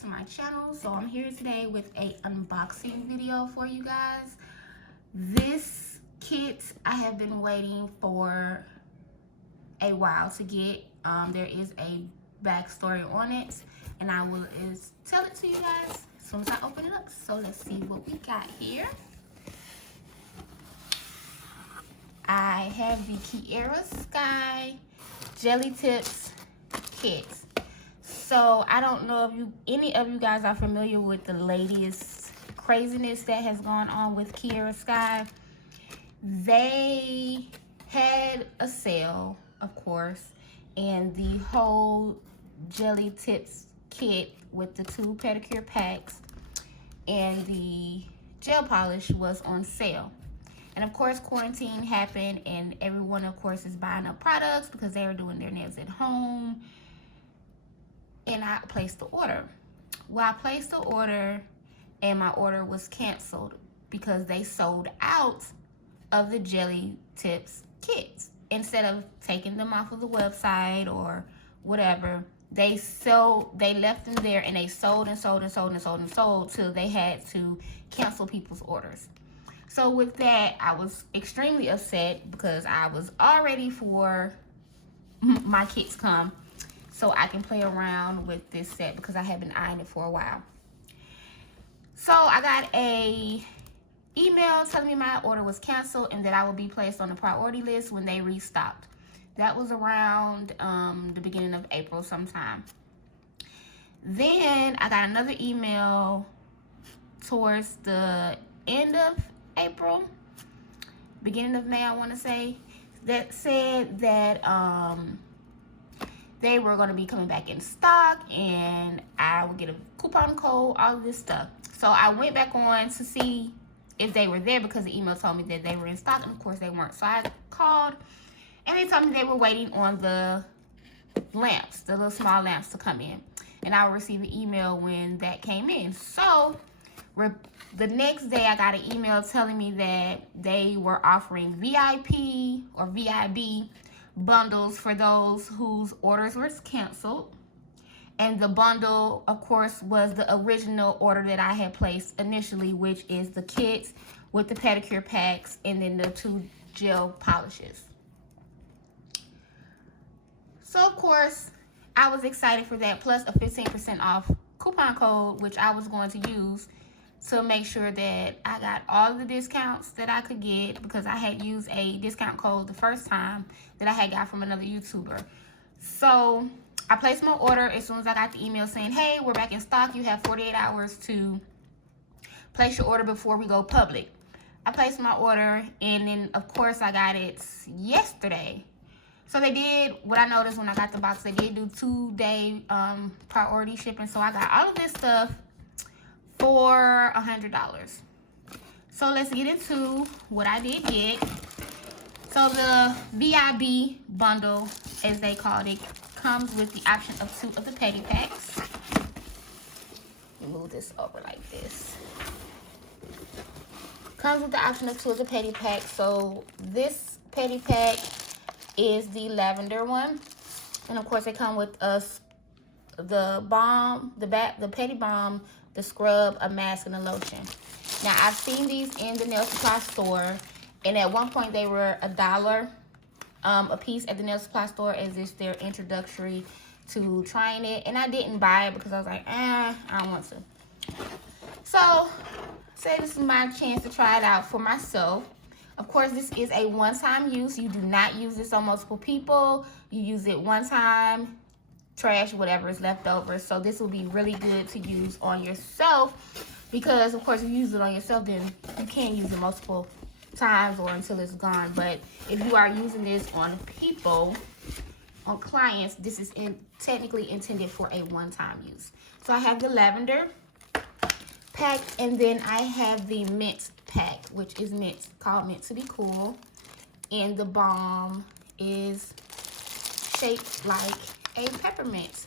to my channel. So I'm here today with a unboxing video for you guys. This kit I have been waiting for a while to get. There is a backstory on it, and I will tell it to you guys as soon as I open it up. So let's see what we got here. I have the Kiara Sky Gelly Tips kit. So I don't know if any of you guys are familiar with the latest craziness that has gone on with Kiara Sky. They had a sale, of course, and the whole Gelly Tips kit with the 2 pedicure packs and the gel polish was on sale. And of course, quarantine happened, and everyone, of course, is buying up products because they are doing their nails at home. And I placed the order. Well, I placed the order, and my order was canceled because they sold out of the Gelly Tips kits. Instead of taking them off of the website or whatever, they left them there, and they sold till they had to cancel people's orders. So with that, I was extremely upset because I was all ready for my kits come so I can play around with this set because I have been eyeing it for a while. So I got a email telling me my order was canceled and that I will be placed on the priority list when they restocked. That was around the beginning of April sometime. Then I got another email towards the end of April, beginning of May, I want to say, that said that they were going to be coming back in stock and I would get a coupon code, all of this stuff. So I went back on to see if they were there because the email told me that they were in stock, and of course they weren't. So I called and they told me they were waiting on the lamps, the little small lamps, to come in, and I would receive an email when that came in. So the next day I got an email telling me that they were offering VIP or VIB bundles for those whose orders were canceled. And the bundle, of course, was the original order that I had placed initially, which is the kits with the pedicure packs and then the 2 gel polishes. So, of course, I was excited for that, plus a 15% off coupon code, which I was going to use to make sure that I got all of the discounts that I could get, because I had used a discount code the first time that I had got from another YouTuber. So I placed my order as soon as I got the email saying, hey, we're back in stock. You have 48 hours to place your order before we go public. I placed my order, and then, of course, I got it yesterday. So they did, what I noticed when I got the box, they did do 2-day priority shipping. So I got all of this stuff for $100. So let's get into what I did get. So the VIB bundle, as they called it, comes with the option of 2 of the petty packs. Move this over like this. Comes with the option of 2 of the petty packs. So this petty pack is the lavender one, and of course they come with us the balm, the petty balm, the scrub, a mask, and a lotion. Now, I've seen these in the nail supply store, and at one point they were $1 a piece at the nail supply store, as it's their introductory to trying it. And I didn't buy it because I was like, I don't want to. So, say this is my chance to try it out for myself. Of course, this is a one-time use. You do not use this on multiple people. You use it one time, trash whatever is left over. So this will be really good to use on yourself, because of course if you use it on yourself, then you can't use it multiple times or until it's gone. But if you are using this on people, on clients, this is technically intended for a one-time use. So I have the lavender pack, and then I have the mint pack, which is called Mint to Be Cool, and the balm is shaped like a peppermint.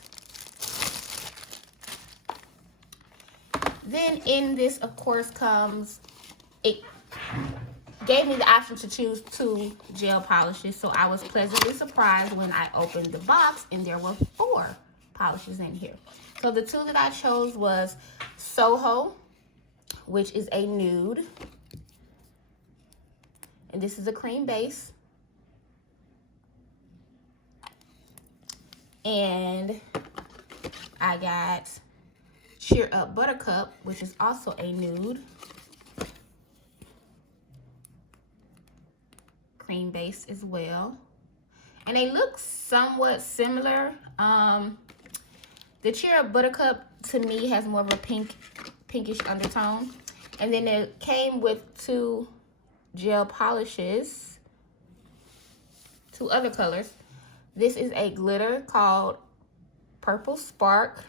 Then in this, of course, comes, it gave me the option to choose 2 gel polishes, so I was pleasantly surprised when I opened the box and there were 4 polishes in here. So the two that I chose was Soho, which is a nude. And this is a cream base. And I got Cheer Up Buttercup, which is also a nude. Cream base as well. And they look somewhat similar. The Cheer Up Buttercup to me has more of a pinkish undertone. And then it came with two gel polishes, two other colors. This is a glitter called Purple Spark,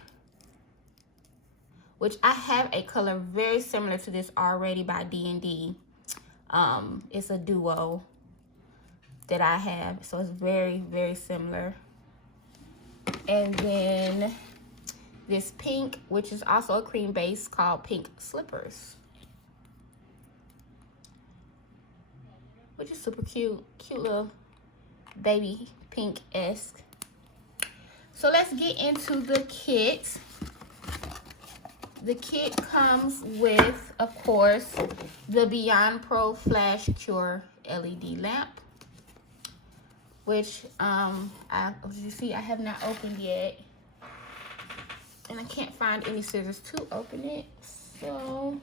which I have a color very similar to this already by D&D. It's a duo that I have, so it's very, very similar. And then this pink, which is also a cream base, called Pink Slippers, which is super cute. Cute little baby pink-esque. So let's get into the kit. The kit comes with, of course, the Beyond Pro Flash Cure LED lamp, which as you see, I have not opened yet. And I can't find any scissors to open it. So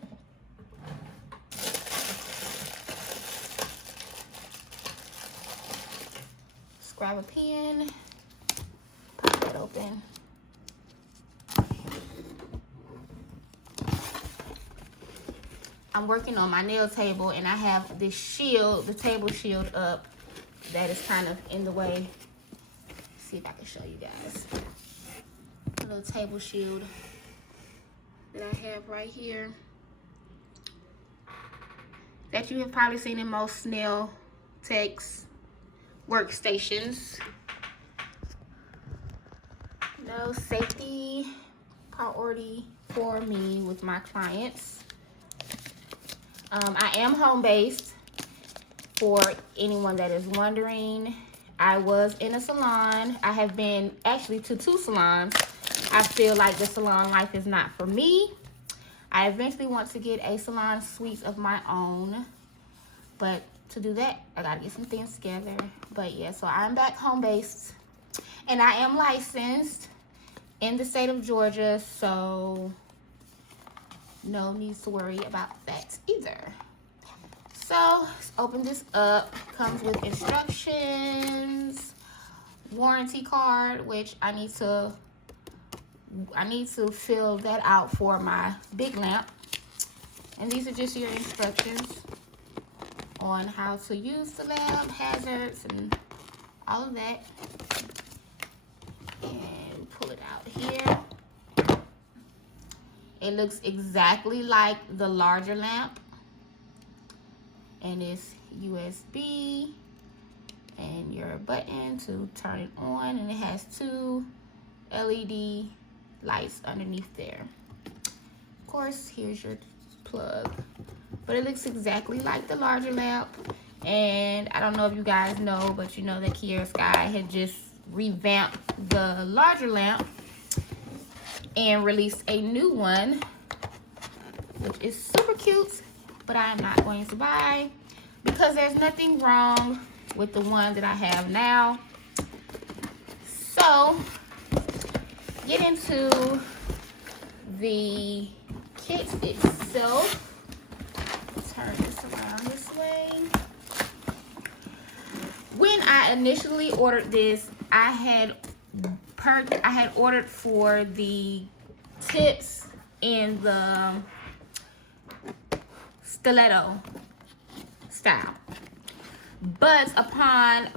let's grab a pen, pop that open. I'm working on my nail table and I have this shield, the table shield up, that is kind of in the way. Let's see if I can show you guys. A little table shield that I have right here that you have probably seen in most snail techs workstations. No safety priority for me with my clients. I am home-based, for anyone that is wondering. I was in a salon. I have been actually to 2 salons. I feel like the salon life is not for me. I eventually want to get a salon suite of my own. But to do that, I gotta get some things together. But yeah, so I'm back home-based. And I am licensed in the state of Georgia, so no need to worry about that either. So let's open this up. Comes with instructions, warranty card, which I need to fill that out for my big lamp. And these are just your instructions on how to use the lamp, hazards, and all of that. And pull it out here. It looks exactly like the larger lamp. And it's USB and your button to turn it on. And it has 2 LED lights underneath there. Of course, here's your plug. But it looks exactly like the larger lamp. And I don't know if you guys know, but you know that Kiara Sky had just revamped the larger lamp and released a new one, which is super cute, but I am not going to buy because there's nothing wrong with the one that I have now. So get into the kit itself. Turn this around this way. When I initially ordered this, I had ordered for the tips in the stiletto style, but upon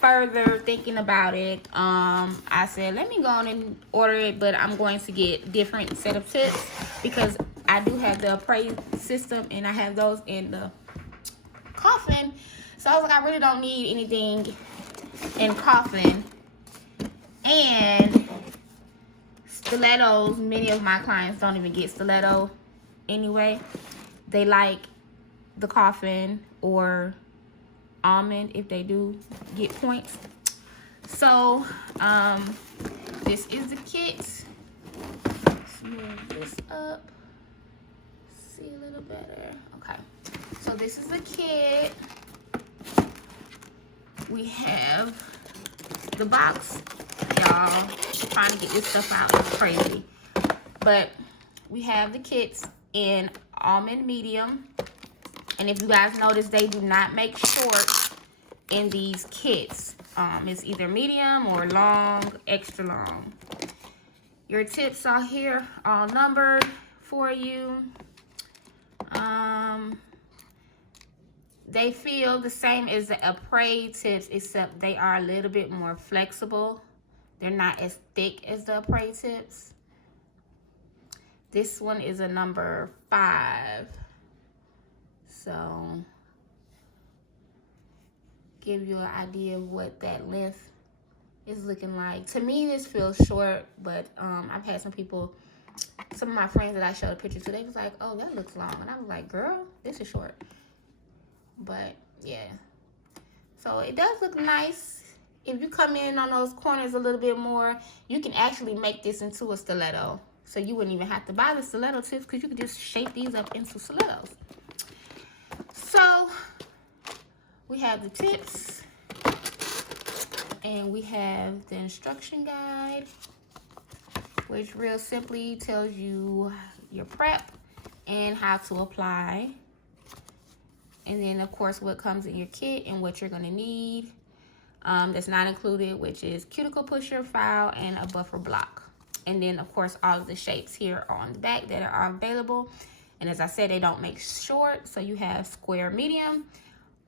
further thinking about it, I said let me go on and order it, but I'm going to get different set of tips because I do have the appraise system and I have those in the coffin. So I was like, I really don't need anything in coffin. And stilettos, many of my clients don't even get stiletto anyway. They like the coffin or almond if they do get points. So This is the kit. Let's move this up. See a little better. Okay. So this is the kit. We have the box. Y'all trying to get this stuff out is crazy. But we have the kits in almond medium. And if you guys notice, they do not make shorts in these kits. It's either medium or long, extra long. Your tips are here, all numbered for you. They feel the same as the Apres tips, except they are a little bit more flexible. They're not as thick as the Apres tips. This one is a number 5. So, give you an idea of what that length is looking like. To me, this feels short, but I've had some people, some of my friends that I showed a picture to, they was like, oh, that looks long. And I was like, girl, this is short. But, yeah. So, it does look nice. If you come in on those corners a little bit more, you can actually make this into a stiletto. So, you wouldn't even have to buy the stiletto tips because you could just shape these up into stilettos. So, we have the tips. And we have the instruction guide, which real simply tells you your prep and how to apply. And then, of course, what comes in your kit and what you're going to need. That's not included, which is cuticle pusher, file, and a buffer block. And then, of course, all of the shapes here on the back that are available. And as I said, they don't make short. So you have square medium,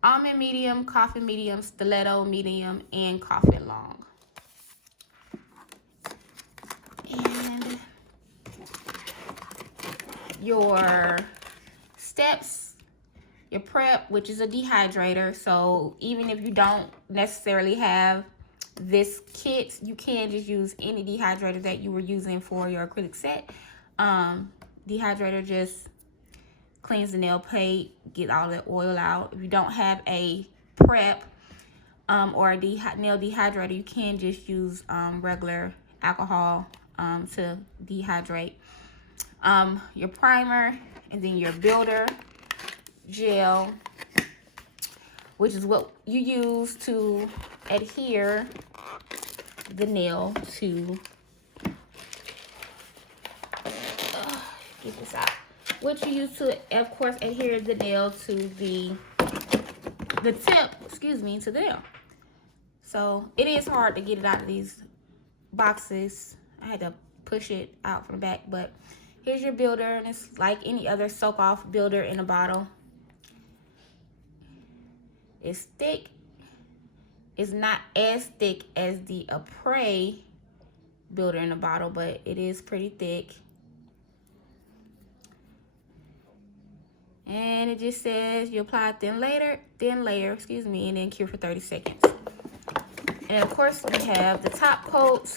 almond medium, coffin medium, stiletto medium, and coffin long. And your steps, your prep, which is a dehydrator. So even if you don't necessarily have this kit, you can just use any dehydrator that you were using for your acrylic set. Dehydrator just cleans the nail plate, get all the oil out. If you don't have a prep or a nail dehydrator, you can just use regular alcohol to dehydrate. Your primer, and then your builder gel, which is what you use to adhere the nail to, get this out, which you use to, of course, adhere the nail to the tip, excuse me, to the nail. So it is hard to get it out of these boxes. I had to push it out from the back, but here's your builder, and it's like any other soak off builder in a bottle. It's thick. It's not as thick as the Apres builder in a bottle, but it is pretty thick. And it just says you apply thin layer, excuse me, and then cure for 30 seconds. And of course, we have the top coat,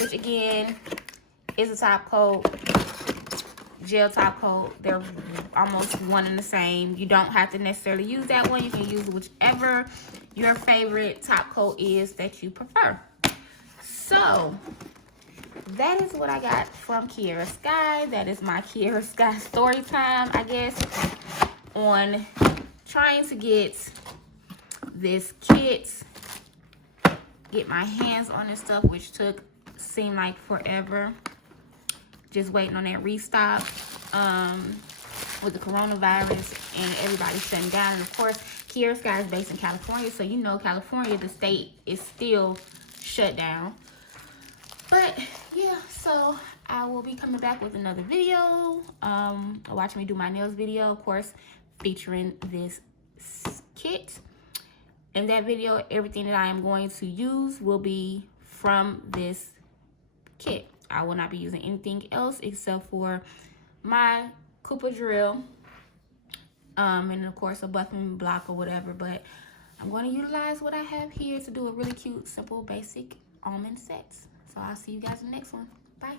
which again is a top coat, gel top coat. They're almost one and the same. You don't have to necessarily use that one. You can use whichever your favorite top coat is that you prefer. So that is what I got from Kiara Sky. That is my Kiara Sky story time, I guess, on trying to get this kit, get my hands on this stuff, which seemed like forever. Just waiting on that restock with the coronavirus and everybody shutting down. And of course, Kiara Sky is based in California, so you know California, the state, is still shut down. But yeah, so I will be coming back with another video. Watch me do my nails video, of course, featuring this kit. In that video, everything that I am going to use will be from this kit. I will not be using anything else except for my Cooper drill, and of course a buffing block or whatever. But I'm going to utilize what I have here to do a really cute, simple, basic almond set. So I'll see you guys in the next one. Bye.